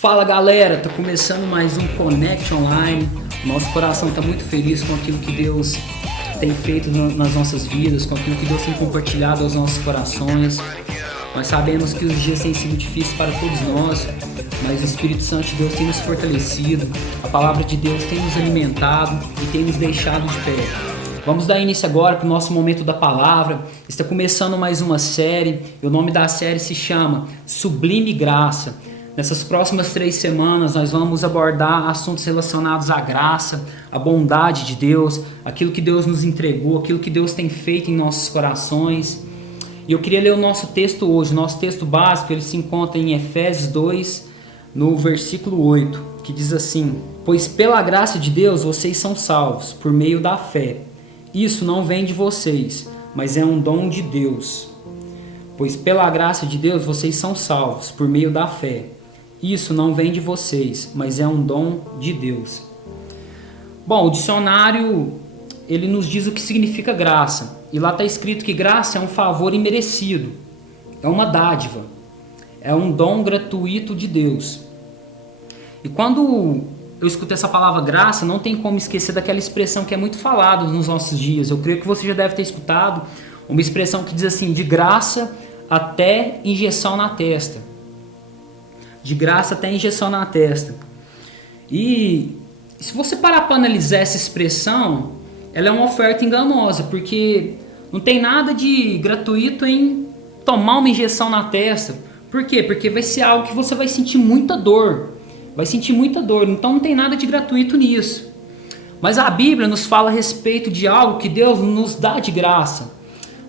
Fala galera, tá começando mais um Connect Online. Nosso coração está muito feliz com aquilo que Deus tem feito nas nossas vidas, com aquilo que Deus tem compartilhado aos nossos corações. Nós sabemos que os dias têm sido difíceis para todos nós, mas o Espírito Santo de Deus tem nos fortalecido, a palavra de Deus tem nos alimentado e tem nos deixado de pé. Vamos dar início agora para o nosso momento da palavra. Está começando mais uma série, e o nome da série se chama Sublime Graça. Nessas próximas 3 semanas nós vamos abordar assuntos relacionados à graça, à bondade de Deus, aquilo que Deus nos entregou, aquilo que Deus tem feito em nossos corações. E eu queria ler o nosso texto hoje. O nosso texto básico ele se encontra em Efésios 2, no versículo 8, que diz assim: Pois pela graça de Deus vocês são salvos, por meio da fé. Isso não vem de vocês, mas é um dom de Deus. Pois pela graça de Deus vocês são salvos, por meio da fé. Isso não vem de vocês, mas é um dom de Deus. Bom, o dicionário ele nos diz o que significa graça. E lá está escrito que graça é um favor imerecido, é uma dádiva, é um dom gratuito de Deus. E quando eu escuto essa palavra graça, não tem como esquecer daquela expressão que é muito falada nos nossos dias. Eu creio que você já deve ter escutado uma expressão que diz assim: de graça até injeção na testa. De graça até injeção na testa. E se você parar para analisar essa expressão, ela é uma oferta enganosa, porque não tem nada de gratuito em tomar uma injeção na testa. Por quê? Porque vai ser algo que você vai sentir muita dor. Vai sentir muita dor, então não tem nada de gratuito nisso. Mas a Bíblia nos fala a respeito de algo que Deus nos dá de graça.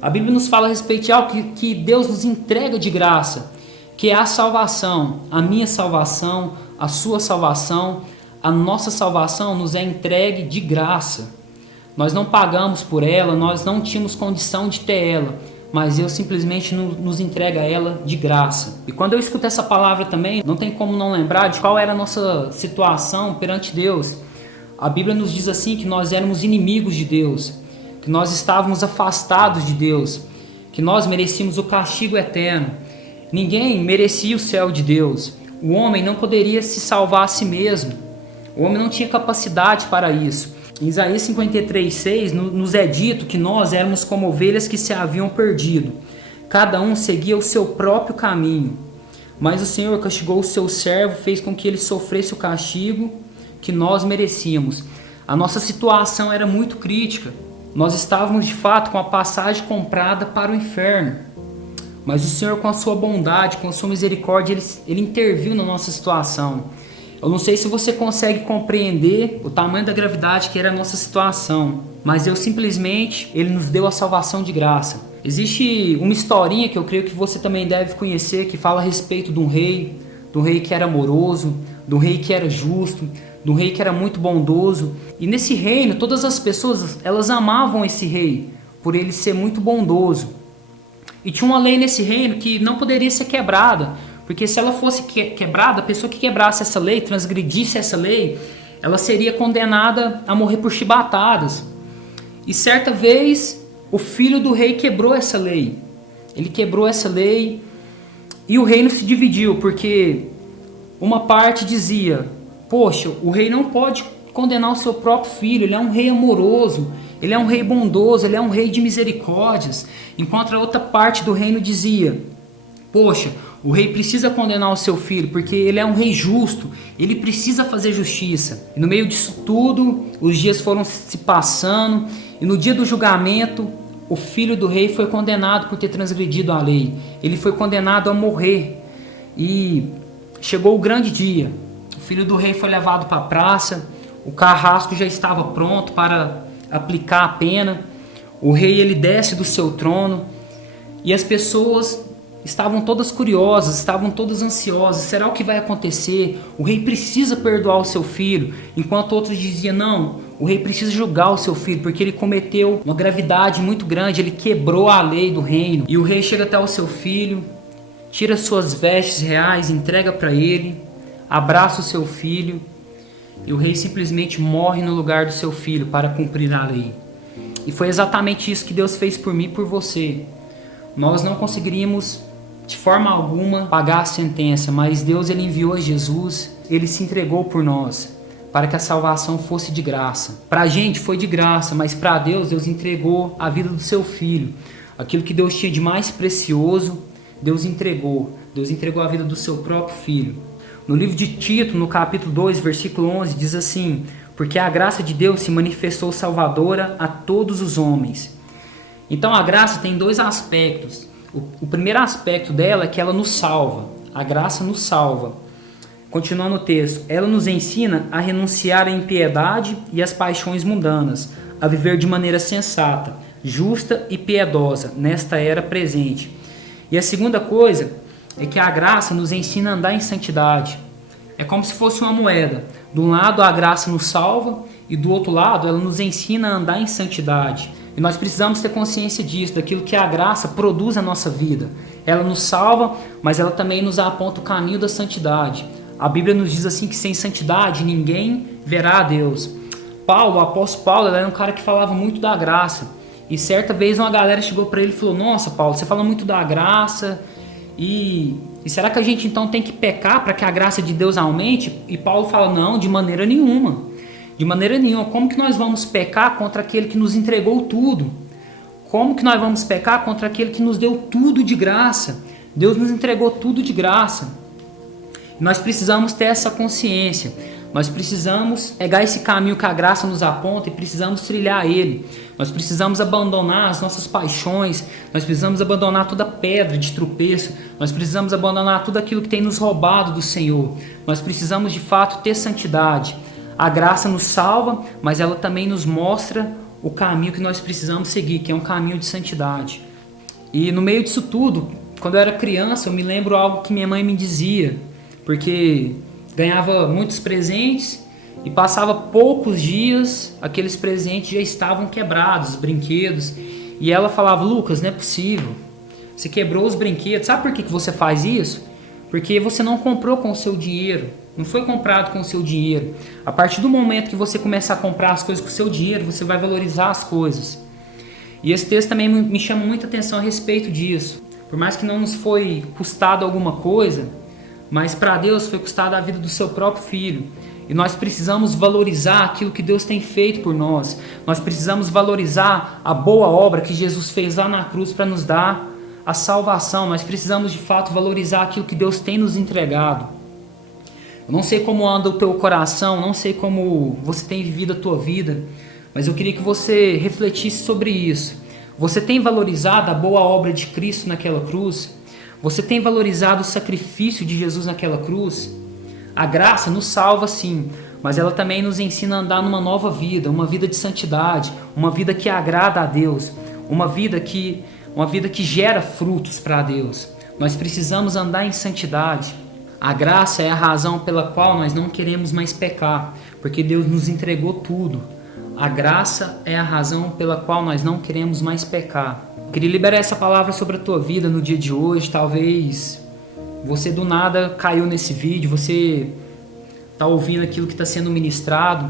A Bíblia nos fala a respeito de algo que Deus nos entrega de graça, que é a salvação, a minha salvação, a sua salvação, a nossa salvação nos é entregue de graça. Nós não pagamos por ela, nós não tínhamos condição de ter ela, mas Deus simplesmente nos entrega ela de graça. E quando eu escuto essa palavra também, não tem como não lembrar de qual era a nossa situação perante Deus. A Bíblia nos diz assim que nós éramos inimigos de Deus, que nós estávamos afastados de Deus, que nós merecíamos o castigo eterno. Ninguém merecia o céu de Deus. O homem não poderia se salvar a si mesmo. O homem não tinha capacidade para isso. Em Isaías 53:6 nos é dito que nós éramos como ovelhas que se haviam perdido. Cada um seguia o seu próprio caminho. Mas o Senhor castigou o seu servo, fez com que ele sofresse o castigo que nós merecíamos. A nossa situação era muito crítica. Nós estávamos de fato com a passagem comprada para o inferno. Mas o Senhor, com a sua bondade, com a sua misericórdia, Ele interviu na nossa situação. Eu não sei se você consegue compreender o tamanho da gravidade que era a nossa situação, mas Deus simplesmente, Ele nos deu a salvação de graça. Existe uma historinha que eu creio que você também deve conhecer, que fala a respeito de um rei que era amoroso, de um rei que era justo, de um rei que era muito bondoso. E nesse reino, todas as pessoas, elas amavam esse rei, por ele ser muito bondoso. E tinha uma lei nesse reino que não poderia ser quebrada, porque se ela fosse quebrada, a pessoa que quebrasse essa lei, transgredisse essa lei, ela seria condenada a morrer por chibatadas. E certa vez, o filho do rei quebrou essa lei. Ele quebrou essa lei e o reino se dividiu, porque uma parte dizia: poxa, o rei não pode condenar o seu próprio filho, ele é um rei amoroso, ele é um rei bondoso, ele é um rei de misericórdias. Enquanto a outra parte do reino dizia: poxa, o rei precisa condenar o seu filho, porque ele é um rei justo, ele precisa fazer justiça. E no meio disso tudo, os dias foram se passando, e no dia do julgamento, o filho do rei foi condenado por ter transgredido a lei. Ele foi condenado a morrer. E chegou o grande dia. O filho do rei foi levado para a praça, o carrasco já estava pronto para aplicar a pena. O rei ele desce do seu trono e as pessoas estavam todas curiosas, estavam todas ansiosas. Será o que vai acontecer? O rei precisa perdoar o seu filho, enquanto outros diziam: não, o rei precisa julgar o seu filho, porque ele cometeu uma gravidade muito grande, ele quebrou a lei do reino. E o rei chega até o seu filho, tira suas vestes reais, entrega para ele, abraça o seu filho, e o rei simplesmente morre no lugar do seu filho para cumprir a lei. E foi exatamente isso que Deus fez por mim e por você. Nós não conseguiríamos de forma alguma pagar a sentença, mas Deus ele enviou Jesus, ele se entregou por nós, para que a salvação fosse de graça. Para a gente foi de graça, mas para Deus, Deus entregou a vida do seu Filho. Aquilo que Deus tinha de mais precioso, Deus entregou. Deus entregou a vida do seu próprio Filho. No livro de Tito, no capítulo 2, versículo 11, diz assim: porque a graça de Deus se manifestou salvadora a todos os homens. Então a graça tem dois aspectos. O primeiro aspecto dela é que ela nos salva. A graça nos salva. Continuando o texto, ela nos ensina a renunciar à impiedade e às paixões mundanas, a viver de maneira sensata, justa e piedosa nesta era presente. E a segunda coisa é que a graça nos ensina a andar em santidade. É como se fosse uma moeda. De um lado a graça nos salva e do outro lado ela nos ensina a andar em santidade. E nós precisamos ter consciência disso, daquilo que a graça produz na nossa vida. Ela nos salva, mas ela também nos aponta o caminho da santidade. A Bíblia nos diz assim que sem santidade ninguém verá a Deus. Paulo, o apóstolo Paulo, ele era um cara que falava muito da graça. E certa vez uma galera chegou para ele e falou: nossa, Paulo, você fala muito da graça e será que a gente então tem que pecar para que a graça de Deus aumente? E Paulo fala: não, de maneira nenhuma. De maneira nenhuma. Como que nós vamos pecar contra aquele que nos entregou tudo? Como que nós vamos pecar contra aquele que nos deu tudo de graça? Deus nos entregou tudo de graça. Nós precisamos ter essa consciência. Nós precisamos pegar esse caminho que a graça nos aponta e precisamos trilhar ele. Nós precisamos abandonar as nossas paixões. Nós precisamos abandonar toda pedra de tropeço. Nós precisamos abandonar tudo aquilo que tem nos roubado do Senhor. Nós precisamos de fato ter santidade. A graça nos salva, mas ela também nos mostra o caminho que nós precisamos seguir, que é um caminho de santidade. E no meio disso tudo, quando eu era criança, eu me lembro algo que minha mãe me dizia, porque ganhava muitos presentes e passava poucos dias, aqueles presentes já estavam quebrados, os brinquedos. E ela falava: Lucas, não é possível, você quebrou os brinquedos. Sabe por que você faz isso? Porque você não comprou com o seu dinheiro, não foi comprado com o seu dinheiro. A partir do momento que você começar a comprar as coisas com o seu dinheiro, você vai valorizar as coisas. E esse texto também me chama muita atenção a respeito disso. Por mais que não nos foi custado alguma coisa, mas para Deus foi custada a vida do seu próprio Filho. E nós precisamos valorizar aquilo que Deus tem feito por nós. Nós precisamos valorizar a boa obra que Jesus fez lá na cruz para nos dar a salvação. Nós precisamos de fato valorizar aquilo que Deus tem nos entregado. Eu não sei como anda o teu coração, não sei como você tem vivido a tua vida, mas eu queria que você refletisse sobre isso. Você tem valorizado a boa obra de Cristo naquela cruz? Você tem valorizado o sacrifício de Jesus naquela cruz? A graça nos salva sim, mas ela também nos ensina a andar numa nova vida, uma vida de santidade, uma vida que agrada a Deus, uma vida que gera frutos para Deus. Nós precisamos andar em santidade. A graça é a razão pela qual nós não queremos mais pecar, porque Deus nos entregou tudo. A graça é a razão pela qual nós não queremos mais pecar. Eu queria liberar essa palavra sobre a tua vida no dia de hoje. Talvez você do nada caiu nesse vídeo, você está ouvindo aquilo que está sendo ministrado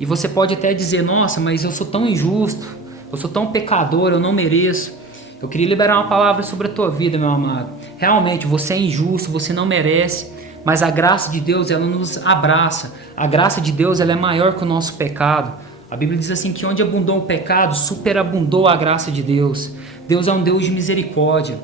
e você pode até dizer: nossa, mas eu sou tão injusto, eu sou tão pecador, eu não mereço. Eu queria liberar uma palavra sobre a tua vida, meu amado. Realmente, você é injusto, você não merece, mas a graça de Deus, ela nos abraça. A graça de Deus, ela é maior que o nosso pecado. A Bíblia diz assim que onde abundou o pecado, superabundou a graça de Deus. Deus é um Deus de misericórdia.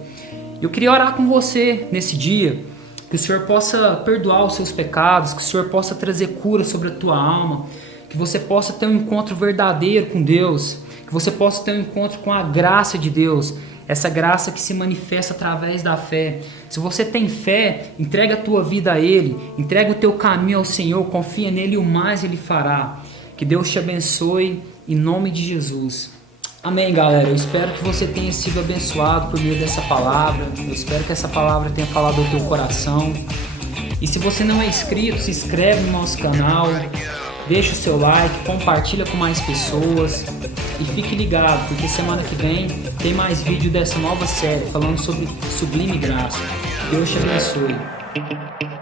Eu queria orar com você nesse dia, que o Senhor possa perdoar os seus pecados, que o Senhor possa trazer cura sobre a tua alma, que você possa ter um encontro verdadeiro com Deus, que você possa ter um encontro com a graça de Deus, essa graça que se manifesta através da fé. Se você tem fé, entrega a tua vida a Ele, entrega o teu caminho ao Senhor, confia nele e o mais Ele fará. Que Deus te abençoe em nome de Jesus. Amém, galera. Eu espero que você tenha sido abençoado por meio dessa palavra. Eu espero que essa palavra tenha falado ao teu coração. E se você não é inscrito, se inscreve no nosso canal, deixa o seu like, compartilha com mais pessoas e fique ligado, porque semana que vem tem mais vídeo dessa nova série falando sobre sublime graça. Deus te abençoe.